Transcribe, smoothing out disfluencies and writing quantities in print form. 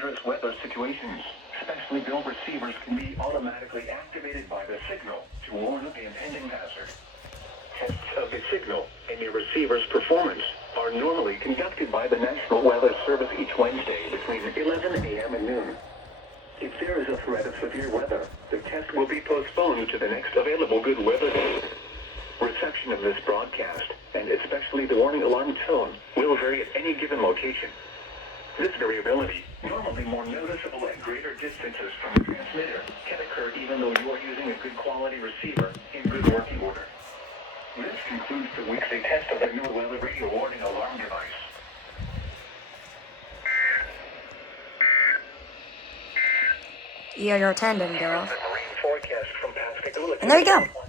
dangerous weather situations. Specially built receivers can be automatically activated by the signal to warn of the impending hazard. Tests of the signal and your receiver's performance are normally conducted by the National Weather Service each Wednesday between 11 a.m. and noon. If there is a threat of severe weather, the test will be postponed to the next available good weather day. Reception of this broadcast, and especially the warning alarm tone, will vary at any given location. This variability, normally more noticeable at greater distances from the transmitter, can occur even though you are using a good quality receiver in good working order. This concludes the weekly test of the new weather radio warning alarm device. Yeah, you're attending, girl. Marine forecast from Pascagoula. And there you go.